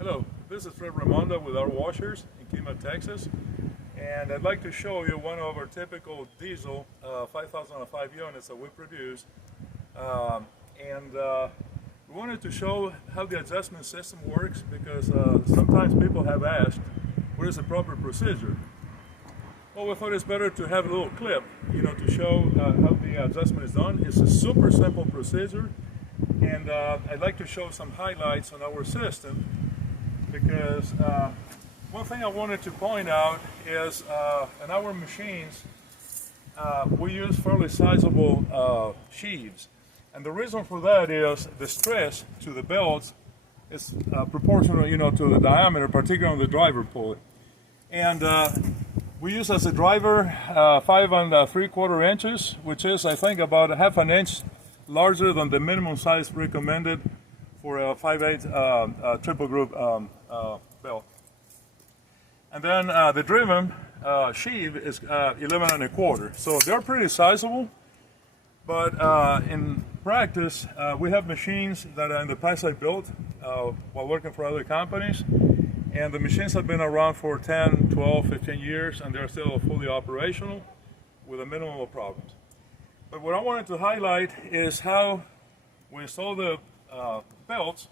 Hello, this is Fred Raimondo with our washers in Kima, Texas, and I'd like to show you one of our typical diesel 5005 units that we produce. We wanted to show how the adjustment system works because sometimes people have asked what is the proper procedure. Well, we thought it's better to have a little clip, to show how the adjustment is done. It's a super simple procedure, and I'd like to show some highlights on our system because one thing I wanted to point out is in our machines we use fairly sizable sheaves, and the reason for that is the stress to the belts is proportional, to the diameter, particularly on the driver pulley. And we use as a driver 5 3/4 inches, which is I think about 1/2 inch larger than the minimum size recommended for a 5/8 triple groove belt. And then the driven sheave is 11 1/4. So they're pretty sizable, but in practice we have machines that in the past I built while working for other companies, and the machines have been around for 10, 12, 15 years, and they're still fully operational with a minimum of problems. But what I wanted to highlight is how we install the belts.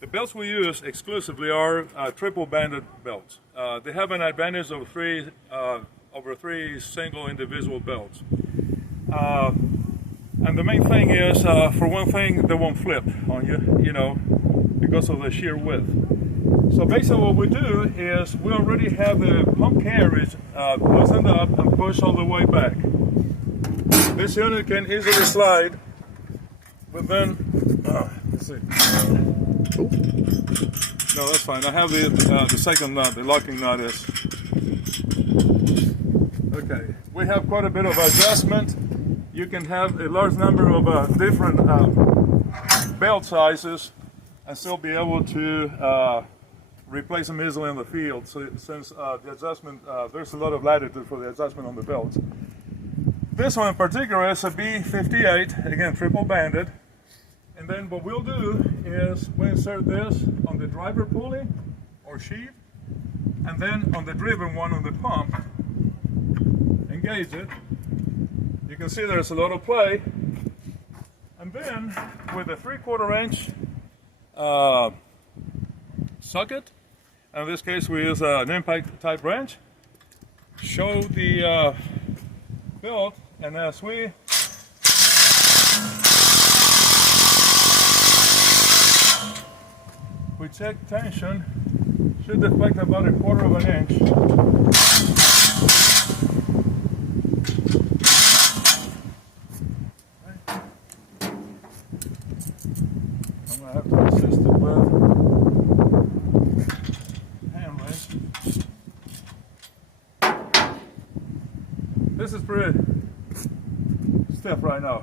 The belts we use exclusively are triple banded belts. They have an advantage of over three single individual belts. And the main thing is, for one thing, they won't flip on you, because of the sheer width. So basically what we do is we already have the pump carriage loosened up and pushed all the way back. This unit can easily slide within, let's see. No, that's fine. I have the second nut, the locking nut is. Okay, we have quite a bit of adjustment. You can have a large number of different belt sizes and still be able to replace them easily in the field. So since the adjustment, there's a lot of latitude for the adjustment on the belts. This one in particular is a B58, again triple banded. And then what we'll do is we insert this on the driver pulley or sheave, and then on the driven one on the pump, engage it. You can see there's a lot of play. And then with a 3/4 inch socket, in this case we use an impact type wrench, show the belt, and as we check tension, should deflect about 1/4 inch. I'm going to have to assist it with hand wrench. This is pretty stiff right now.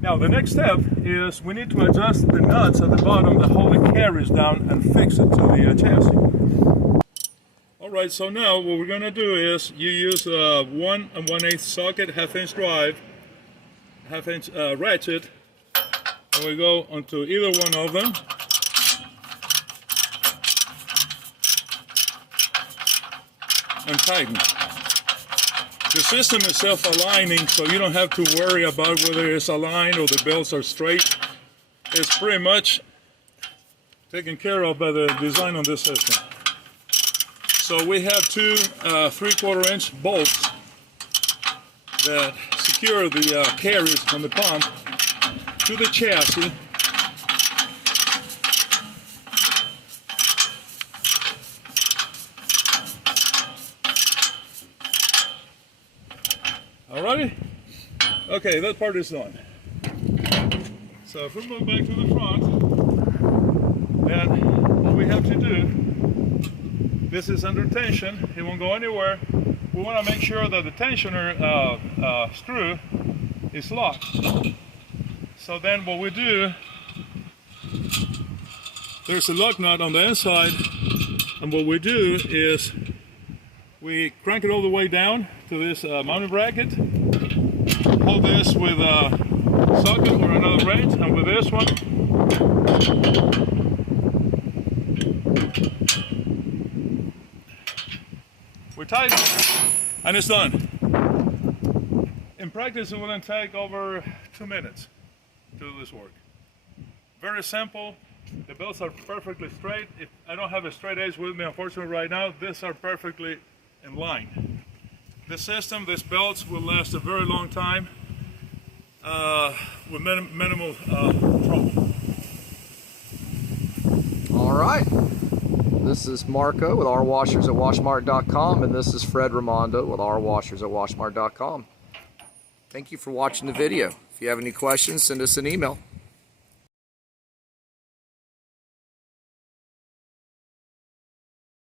Now the next step is we need to adjust the nuts at the bottom that hold the carriage down and fix it to the chassis. Alright, so now what we're going to do is you use a 1 1/8 socket, 1/2 inch drive, 1/2 inch ratchet, and we go onto either one of them. And tighten. The system is self-aligning, so you don't have to worry about whether it's aligned or the belts are straight. It's pretty much taken care of by the design on this system. So we have two 3/4 inch bolts that secure the carriage from the pump to the chassis. Alrighty? Okay, that part is done. So if we move back to the front, then what we have to do, this is under tension, it won't go anywhere. We want to make sure that the tensioner screw is locked. So then what we do, there's a lock nut on the inside, and what we do is we crank it all the way down to this mounting bracket, hold this with a socket or another wrench, and with this one We tighten and it's done. In practice, it will then take over 2 minutes to do this work. Very simple. The belts are perfectly straight. If I don't have a straight edge with me, unfortunately, right now, these are perfectly in line. This system, these belts will last a very long time with minimal trouble. All right. This is Marco with rwashers at washmart.com, and this is Fred Raimondo with rwashers at washmart.com. Thank you for watching the video. If you have any questions, send us an email.